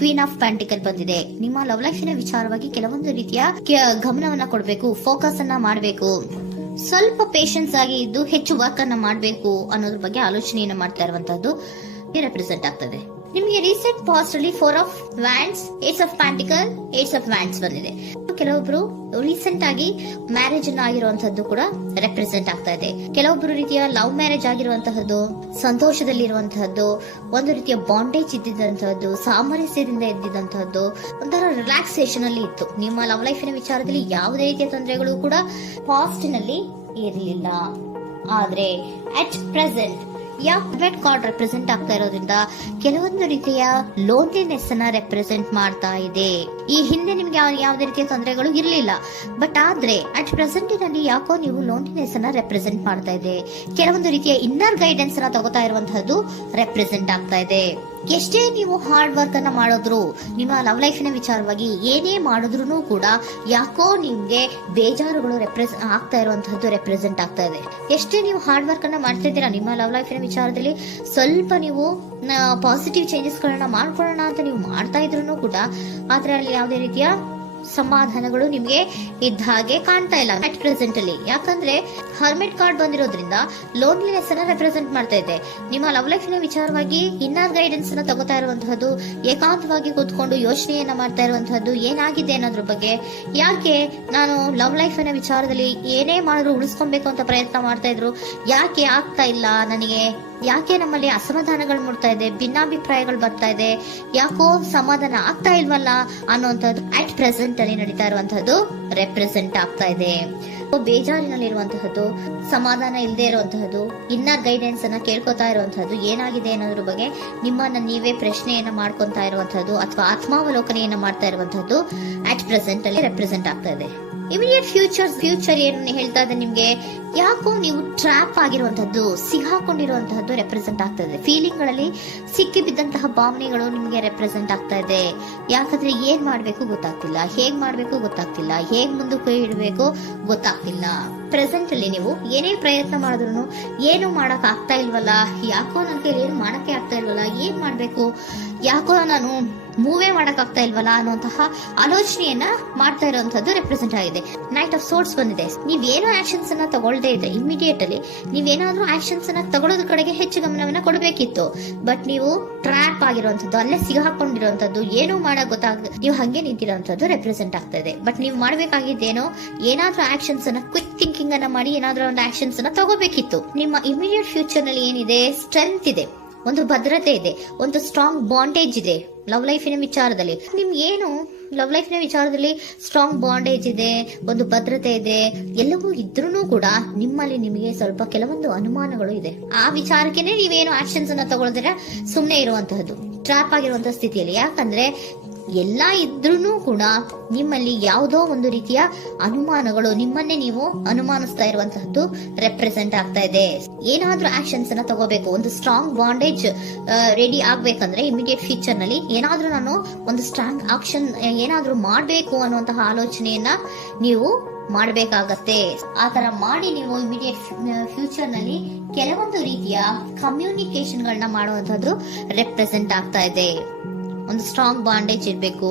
Queen of ಪ್ಯಾಂಟಿಕಲ್ ಬಂದಿದೆ. ನಿಮ್ಮ love ಲೈಫಿನ ವಿಚಾರವಾಗಿ ಕೆಲವೊಂದು ರೀತಿಯ ಗಮನವನ್ನ ಕೊಡಬೇಕು, ಫೋಕಸ್ ಅನ್ನ ಮಾಡಬೇಕು, ಸ್ವಲ್ಪ ಪೇಷನ್ಸ್ ಆಗಿ ಇದ್ದು ಹೆಚ್ಚು ವರ್ಕ್ ಅನ್ನ ಮಾಡಬೇಕು ಅನ್ನೋದ್ರ ಬಗ್ಗೆ ಆಲೋಚನೆಯನ್ನ ಮಾಡ್ತಾ ಇರುವಂತದ್ದು ರೆಪ್ರೆಸೆಂಟ್ ಆಗ್ತದೆ. ನಿಮಗೆ ರೀಸೆಂಟ್ ಪಾಸ್ಟ್ ಅಲ್ಲಿ 4 of wands, 8 of pentacles, 8 of wands ಬಂದಿದೆ. ಕೆಲವೊಬ್ರು ರೀಸೆಂಟ್ ಆಗಿ ಮ್ಯಾರೇಜ್ ಅನ್ನ ಆಗಿರುವಂತದ್ದು ಕೂಡ ರೆಪ್ರೆಸೆಂಟ್ ಆಗ್ತಾ ಇದೆ. ಕೆಲವೊಬ್ರು ರೀತಿಯ ಲವ್ ಮ್ಯಾರೇಜ್ ಆಗಿರುವಂತಹದ್ದು, ಸಂತೋಷದಲ್ಲಿರುವಂತಹದ್ದು, ಒಂದು ರೀತಿಯ ಬಾಂಡೇಜ್ ಇದ್ದಿದ್ದಂತಹದ್ದು, ಸಾಮರಸ್ಯದಿಂದ ಇದ್ದಿದ್ದಂತಹದ್ದು, ಒಂಥರ ರಿಲ್ಯಾಕ್ಸೇಷನ್ ಅಲ್ಲಿ ಇತ್ತು. ನಿಮ್ಮ ಲವ್ ಲೈಫಿನ ವಿಚಾರದಲ್ಲಿ ಯಾವುದೇ ರೀತಿಯ ತೊಂದರೆಗಳು ಕೂಡ ಪಾಸ್ಟ್ ನಲ್ಲಿ ಇರಲಿಲ್ಲ. ಆದ್ರೆ at present red card represent ಆಗ್ತಾ ಇರೋದ್ರಿಂದ ಕೆಲವೊಂದು ರೀತಿಯ ಲೋನ್ಲಿನೆಸ್ ಅನ್ನ ರೆಪ್ರೆಸೆಂಟ್ ಮಾಡ್ತಾ ಇದೆ. ಈ ಹಿಂದೆ ನಿಮ್ಗೆ ಯಾವುದೇ ರೀತಿಯ ತೊಂದರೆಗಳು ಇರಲಿಲ್ಲ, ಬಟ್ ಆದ್ರೆ ಅಟ್ ಪ್ರೆಸೆಂಟ್ ನಲ್ಲಿ ಯಾಕೋ ನೀವು ಲೋನ್ಲಿನೆಸ್ ಅನ್ನ ರೆಪ್ರೆಸೆಂಟ್ ಮಾಡ್ತಾ ಇದೆ. ಕೆಲವೊಂದು ರೀತಿಯ ಇನ್ನರ್ ಗೈಡೆನ್ಸ್ ಅನ್ನ ತಗೋತಾ ಇರುವಂತಹದ್ದು ರೆಪ್ರೆಸೆಂಟ್ ಆಗ್ತಾ ಇದೆ. ಎಷ್ಟೇ ನೀವು ಹಾರ್ಡ್ ವರ್ಕ್ ಅನ್ನ ಮಾಡಿದ್ರು, ನಿಮ್ಮ ಲವ್ ಲೈಫಿನ ವಿಚಾರವಾಗಿ ಏನೇ ಮಾಡಿದ್ರು ಕೂಡ ಯಾಕೋ ನಿಮ್ಗೆ ಬೇಜಾರುಗಳು ಆಗ್ತಾ ಇರುವಂತಹದ್ದು ರೆಪ್ರೆಸೆಂಟ್ ಆಗ್ತಾ ಇದೆ. ಎಷ್ಟೇ ನೀವು ಹಾರ್ಡ್ ವರ್ಕ್ ಅನ್ನ ಮಾಡ್ತಾ ಇದ್ದೀರಾ, ನಿಮ್ಮ ಲವ್ ಲೈಫಿನ ವಿಚಾರದಲ್ಲಿ ಸ್ವಲ್ಪ ನೀವು ಪಾಸಿಟಿವ್ ಚೇಂಜಸ್ ಗಳನ್ನ ಮಾಡ್ಕೊಳ್ಳೋಣ ಅಂತ ನೀವು ಮಾಡ್ತಾ ಇದ್ರು ಕೂಡ ಅದರಲ್ಲಿ ಯಾವುದೇ ರೀತಿಯ ಸಮಾಧಾನಗಳು ನಿಮ್ಗೆ ಇದ್ದ ಹಾಗೆ ಕಾಣ್ತಾ ಇಲ್ಲ ಅಟ್ ಪ್ರೆಸೆಂಟ್ ಅಲ್ಲಿ. ಯಾಕಂದ್ರೆ ಹರ್ಮಿಟ್ ಕಾರ್ಡ್ ಬಂದಿರೋದ್ರಿಂದ ಲೋನ್ಲಿನೆಸ್ ಅನ್ನ ರೆಪ್ರೆಸೆಂಟ್ ಮಾಡ್ತಾ ಇದೆ. ನಿಮ್ಮ ಲವ್ ಲೈಫಿನ ವಿಚಾರವಾಗಿ ಇನ್ನರ್ ಗೈಡೆನ್ಸ್ ಅನ್ನ ತಗೋತಾ ಇರುವಂತಹದ್ದು, ಏಕಾಂತವಾಗಿ ಕೂತ್ಕೊಂಡು ಯೋಚನೆಯನ್ನ ಮಾಡ್ತಾ ಇರುವಂತಹದ್ದು, ಏನಾಗಿದೆ ಅನ್ನೋದ್ರ ಬಗ್ಗೆ. ಯಾಕೆ ನಾನು ಲವ್ ಲೈಫ್ ನ ವಿಚಾರದಲ್ಲಿ ಏನೇ ಮಾಡಿದ್ರು ಉಳಿಸ್ಕೊಬೇಕು ಅಂತ ಪ್ರಯತ್ನ ಮಾಡ್ತಾ ಇದ್ರು, ಯಾಕೆ ಆಗ್ತಾ ಇಲ್ಲ ನನಗೆ, ಯಾಕೆ ನಮ್ಮಲ್ಲಿ ಅಸಮಾಧಾನಗಳು ಮೂಡ್ತಾ ಇದೆ, ಭಿನ್ನಾಭಿಪ್ರಾಯಗಳು ಬರ್ತಾ ಇದೆ, ಯಾಕೋ ಸಮಾಧಾನ ಆಗ್ತಾ ಇಲ್ವಲ್ಲ ಅನ್ನುವಂಥದ್ದು ಅಟ್ ಪ್ರೆಸೆಂಟ್ ಅಲ್ಲಿ ನಡೀತಾ ಇರುವಂತಹದ್ದು ರೆಪ್ರೆಸೆಂಟ್ ಆಗ್ತಾ ಇದೆ. ಬೇಜಾರಿನಲ್ಲಿರುವಂತಹದ್ದು, ಸಮಾಧಾನ ಇಲ್ಲದೆ ಇರುವಂತಹದ್ದು, ಇನ್ನರ್ ಗೈಡೆನ್ಸ್ ಅನ್ನ ಕೇಳ್ಕೊತಾ ಇರುವಂತಹದ್ದು, ಏನಾಗಿದೆ ಅನ್ನೋದ್ರ ಬಗ್ಗೆ ನಿಮ್ಮನ್ನ ನೀವೇ ಪ್ರಶ್ನೆಯನ್ನ ಮಾಡ್ಕೊಂತಾ ಇರುವಂತಹದ್ದು ಅಥವಾ ಆತ್ಮಾವಲೋಕನೆಯನ್ನ ಮಾಡ್ತಾ ಇರುವಂತಹದ್ದು ಅಟ್ ಪ್ರೆಸೆಂಟ್ ಅಲ್ಲಿ ರೆಪ್ರೆಸೆಂಟ್ ಆಗ್ತಾ ಇದೆ. ಇಮಿಡಿಯೇಟ್ ಫ್ಯೂಚರ್ ಏನು ಹೇಳ್ತಾ ಇದೆ ನಿಮ್ಗೆ, ಯಾಕೋ ನೀವು ಟ್ರ್ಯಾಪ್ ಆಗಿರುವಂತಹದ್ದು, ಸಿಕ್ಕಾಕೊಂಡಿರುವಂತಹದ್ದು ರೆಪ್ರೆಸೆಂಟ್ ಆಗ್ತಾ ಇದೆ. ಫೀಲಿಂಗ್ ಗಳಲ್ಲಿ ಸಿಕ್ಕಿ ಬಿದ್ದಂತಹ ಭಾವನೆಗಳು ನಿಮ್ಗೆ ರೆಪ್ರೆಸೆಂಟ್ ಆಗ್ತಾ ಇದೆ. ಯಾಕಂದ್ರೆ ಏನ್ ಮಾಡ್ಬೇಕು ಗೊತ್ತಾಗ್ತಿಲ್ಲ, ಹೇಗ್ ಮಾಡ್ಬೇಕು ಗೊತ್ತಾಗ್ತಿಲ್ಲ, ಹೇಗ್ ಮುಂದಕ್ಕೆ ಇಡಬೇಕು ಗೊತ್ತಾಗ್ತಿಲ್ಲ. ಪ್ರೆಸೆಂಟ್ ಅಲ್ಲಿ ನೀವು ಏನೇ ಪ್ರಯತ್ನ ಮಾಡಿದ್ರು ಏನು ಮಾಡಕ್ ಆಗ್ತಾ ಇಲ್ವಲ್ಲ, ಯಾಕೋ ನನ್ ಕೈಲಿ ಏನು ಮಾಡಕ್ಕೆ ಆಗ್ತಾ ಇಲ್ವಲ್ಲ, ಏನ್ ಮಾಡ್ಬೇಕು, ಯಾಕೋ ನಾನು ಮೂವೇ ಮಾಡಕ್ ಆಗ್ತಾ ಇಲ್ವಲ್ಲ ಅನ್ನುವಂತಹ ಆಲೋಚನೆಯನ್ನ ಮಾಡ್ತಾ ಇರುವಂತದ್ದು ರೆಪ್ರೆಸೆಂಟ್ ಆಗಿದೆ. ನೈಟ್ ಆಫ್ ಸೋರ್ಟ್ಸ್ ಬಂದಿದೆ. ನೀವೇನೋ ಆಕ್ಷನ್ಸ್ ಅನ್ನ ತಗೊಳ್ದೇ ಇದ್ರೆ ಇಮಿಡಿಯೇಟ್ ಅಲ್ಲಿ ನೀವೇನಾದ್ರೂ ಆಕ್ಷನ್ಸ್ ಅನ್ನ ತಗೊಳ್ಳೋದ್ರ ಕಡೆಗೆ ಹೆಚ್ಚು ಗಮನವನ್ನ ಕೊಡಬೇಕಿತ್ತು. ಬಟ್ ನೀವು ಟ್ರ್ಯಾಪ್ ಆಗಿರುವಂತದ್ದು, ಅಲ್ಲೇ ಸಿಗಾಕೊಂಡಿರುವಂತದ್ದು, ಏನೋ ಮಾಡಕ್ ಗೊತ್ತಾಗ ನೀವು ಹಂಗೆ ನಿಂತಿರುವಂತದ್ದು ರೆಪ್ರೆಸೆಂಟ್ ಆಗ್ತಾ ಇದೆ. ಬಟ್ ನೀವು ಮಾಡ್ಬೇಕಾಗಿದ್ದೇನೋ ಏನಾದ್ರೂ ಆಕ್ಷನ್ಸ್ ಅನ್ನ ಕ್ವಿಕ್ ಥಿಂಕಿಂಗ್ ಅನ್ನ ಮಾಡಿ ಏನಾದ್ರೂ ಒಂದು ಆಕ್ಷನ್ಸ್ ಅನ್ನ ತಗೋಬೇಕಿತ್ತು. ನಿಮ್ಮ ಇಮಿಡಿಯೇಟ್ ಫ್ಯೂಚರ್ ನಲ್ಲಿ ಏನಿದೆ, ಸ್ಟ್ರೆಂತ್ ಇದೆ, ಒಂದು ಭದ್ರತೆ ಇದೆ, ಒಂದು ಸ್ಟ್ರಾಂಗ್ ಬಾಂಡೇಜ್ ಇದೆ. ಲವ್ ಲೈಫಿನ ವಿಚಾರದಲ್ಲಿ ನಿಮ್ಗೆ ಏನು ಲವ್ ಲೈಫಿನ ವಿಚಾರದಲ್ಲಿ ಸ್ಟ್ರಾಂಗ್ ಬಾಂಡೇಜ್ ಇದೆ, ಒಂದು ಭದ್ರತೆ ಇದೆ, ಎಲ್ಲವೂ ಇದ್ರೂ ಕೂಡ ನಿಮ್ಮಲ್ಲಿ ನಿಮಗೆ ಸ್ವಲ್ಪ ಕೆಲವೊಂದು ಅನುಮಾನಗಳು ಇದೆ. ಆ ವಿಚಾರಕ್ಕೆನೆ ನೀವೇನು ಆಕ್ಷನ್ಸ್ ಅನ್ನ ತಗೊಳ್ದಿರ ಸುಮ್ನೆ ಇರುವಂತಹದ್ದು, ಟ್ರಾಪ್ ಆಗಿರುವಂತಹ ಸ್ಥಿತಿಯಲ್ಲಿ. ಯಾಕಂದ್ರೆ ಎಲ್ಲ ಇದ್ರೂ ಕೂಡ ನಿಮ್ಮಲ್ಲಿ ಯಾವುದೋ ಒಂದು ರೀತಿಯ ಅನುಮಾನಗಳು, ನಿಮ್ಮನ್ನೇ ನೀವು ಅನುಮಾನಿಸ್ತಾ ಇರುವಂತಹದ್ದು ರೆಪ್ರೆಸೆಂಟ್ ಆಗ್ತಾ ಇದೆ. ಏನಾದ್ರೂ ಆಕ್ಷನ್ಸ್ ಅನ್ನ ತಗೋಬೇಕು, ಒಂದು ಸ್ಟ್ರಾಂಗ್ ಬಾಂಡೇಜ್ ರೆಡಿ ಆಗ್ಬೇಕಂದ್ರೆ ಇಮಿಡಿಯೇಟ್ ಫ್ಯೂಚರ್ ನಲ್ಲಿ ಏನಾದ್ರೂ ನಾನು ಒಂದು ಸ್ಟ್ರಾಂಗ್ ಆಕ್ಷನ್ ಏನಾದ್ರೂ ಮಾಡ್ಬೇಕು ಅನ್ನುವಂತಹ ಆಲೋಚನೆಯನ್ನ ನೀವು ಮಾಡಬೇಕಾಗತ್ತೆ. ಆತರ ಮಾಡಿ ನೀವು ಇಮಿಡಿಯೇಟ್ ಫ್ಯೂಚರ್ ನಲ್ಲಿ ಕೆಲವೊಂದು ರೀತಿಯ ಕಮ್ಯುನಿಕೇಶನ್ ಗಳನ್ನ ಮಾಡುವಂತದ್ದು ರೆಪ್ರೆಸೆಂಟ್ ಆಗ್ತಾ ಇದೆ. ಒಂದು ಸ್ಟ್ರಾಂಗ್ ಬಾಂಡೇಜ್ ಇರಬೇಕು.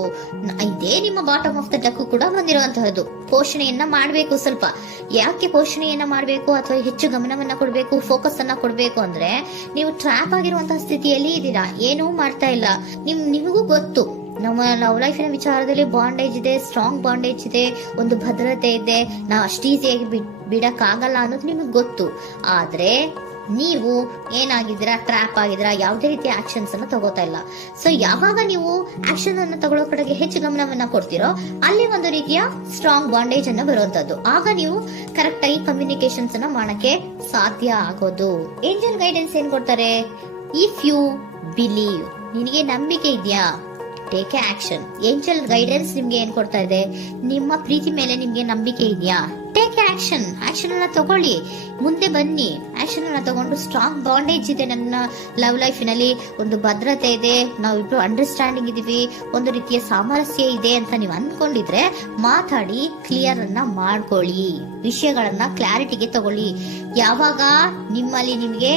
ಇದೇ ನಿಮ್ಮ ಬಾಟಮ್ ಆಫ್ ದ ಡಕ್ ಕೂಡ ಬಂದಿರುವಂತಹದ್ದು. ಪೋಷಣೆಯನ್ನ ಮಾಡಬೇಕು. ಸ್ವಲ್ಪ ಯಾಕೆ ಪೋಷಣೆಯನ್ನ ಮಾಡಬೇಕು ಅಥವಾ ಹೆಚ್ಚು ಗಮನವನ್ನ ಕೊಡಬೇಕು, ಫೋಕಸ್ ಅನ್ನ ಕೊಡಬೇಕು ಅಂದ್ರೆ, ನೀವು ಟ್ರ್ಯಾಪ್ ಆಗಿರುವಂತಹ ಸ್ಥಿತಿಯಲ್ಲಿ ಇದ್ದೀರಾ, ಏನೂ ಮಾಡ್ತಾ ಇಲ್ಲ. ನಿಮಗೂ ಗೊತ್ತು ನಮ್ಮ ಲವ್ ಲೈಫಿನ ವಿಚಾರದಲ್ಲಿ ಬಾಂಡೇಜ್ ಇದೆ, ಸ್ಟ್ರಾಂಗ್ ಬಾಂಡೇಜ್ ಇದೆ, ಒಂದು ಭದ್ರತೆ ಇದೆ, ನಾವು ಅಷ್ಟು ಈಸಿಯಾಗಿ ಬಿಡಕ್ ಆಗಲ್ಲ ಅನ್ನೋದು ನಿಮಗೆ ಗೊತ್ತು. ಆದ್ರೆ ನೀವು ಏನಾಗಿದ್ದೀರಾ, ಟ್ರ್ಯಾಪ್ ಆಗಿದ್ದೀರಾ, ಯಾವುದೇ ರೀತಿಯ ಆಕ್ಷನ್ಸ್ ಅನ್ನ ತಗೋತಾ ಇಲ್ಲ. ಸೊ ಯಾವಾಗ ನೀವು ಆಕ್ಷನ್ ಅನ್ನ ತಗೊಳ್ಳೋ ಕಡೆಗೆ ಹೆಚ್ಚು ಗಮನವನ್ನ ಕೊಡ್ತೀರೋ ಅಲ್ಲಿ ಒಂದು ರೀತಿಯ ಸ್ಟ್ರಾಂಗ್ ಬಾಂಡೇಜ್ ಅನ್ನ ಬರುವಂತದ್ದು. ಆಗ ನೀವು ಕರೆಕ್ಟ್ ಆಗಿ ಕಮ್ಯುನಿಕೇಶನ್ಸ್ ಅನ್ನ ಮಾಡಕ್ಕೆ ಸಾಧ್ಯ ಆಗೋದು. ಏಂಜಲ್ ಗೈಡೆನ್ಸ್ ಏನ್ ಕೊಡ್ತಾರೆ, ಇಫ್ ಯು ಬಿಲೀವ್, ನಿನಗೆ ನಂಬಿಕೆ ಇದೆಯಾ, ಟೇಕ್ ಆಕ್ಷನ್. ಏಂಜಲ್ ಗೈಡೆನ್ಸ್ ನಿಮ್ಗೆ ಏನ್ ಕೊಡ್ತಾ ಇದೆ, ನಿಮ್ಮ ಪ್ರೀತಿ ಮೇಲೆ ನಿಮ್ಗೆ ನಂಬಿಕೆ ಇದೆಯಾ, ಟೇಕ್ ಆಕ್ಷನ್. ಆಕ್ಷನ್ ಅನ್ನ ತಗೊಳ್ಳಿ, ಮುಂದೆ ಬನ್ನಿ. ಆಕ್ಷನ್ ಅನ್ನ ತಗೊಂಡು ಸ್ಟ್ರಾಂಗ್ ಬಾಂಡೇಜ್ ಇದೆ ನನ್ನ ಲವ್ ಲೈಫಿನಲ್ಲಿ, ಒಂದು ಭದ್ರತೆ ಇದೆ, ನಾವಿಬ್ರು ಅಂಡರ್ಸ್ಟ್ಯಾಂಡಿಂಗ್ ಇದೀವಿ, ಒಂದು ರೀತಿಯ ಸಾಮರಸ್ಯ ಇದೆ ಅಂತ ನೀವು ಅನ್ಕೊಂಡಿದ್ರೆ ಮಾತಾಡಿ ಕ್ಲಿಯರ್ ಅನ್ನ ಮಾಡ್ಕೊಳ್ಳಿ, ವಿಷಯಗಳನ್ನ ಕ್ಲಾರಿಟಿಗೆ ತಗೊಳ್ಳಿ. ಯಾವಾಗ ನಿಮ್ಮಲ್ಲಿ ನಿಮ್ಗೆ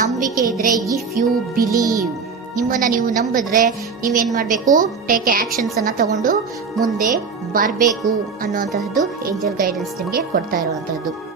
ನಂಬಿಕೆ ಇದ್ರೆ, ಇಫ್ ಯು ಬಿಲೀವ್, ನಿಮ್ಮನ್ನ ನೀವು ನಂಬಿದ್ರೆ ನೀವೇನ್ ಮಾಡ್ಬೇಕು, ಟೇಕ್ ಆಕ್ಷನ್ಸ್ ಅನ್ನ ತಗೊಂಡು ಮುಂದೆ ಬರ್ಬೇಕು ಅನ್ನುವಂತಹದ್ದು ಏಂಜಲ್ ಗೈಡೆನ್ಸ್ ನಿಮ್ಗೆ ಕೊಡ್ತಾ ಇರುವಂತಹದ್ದು.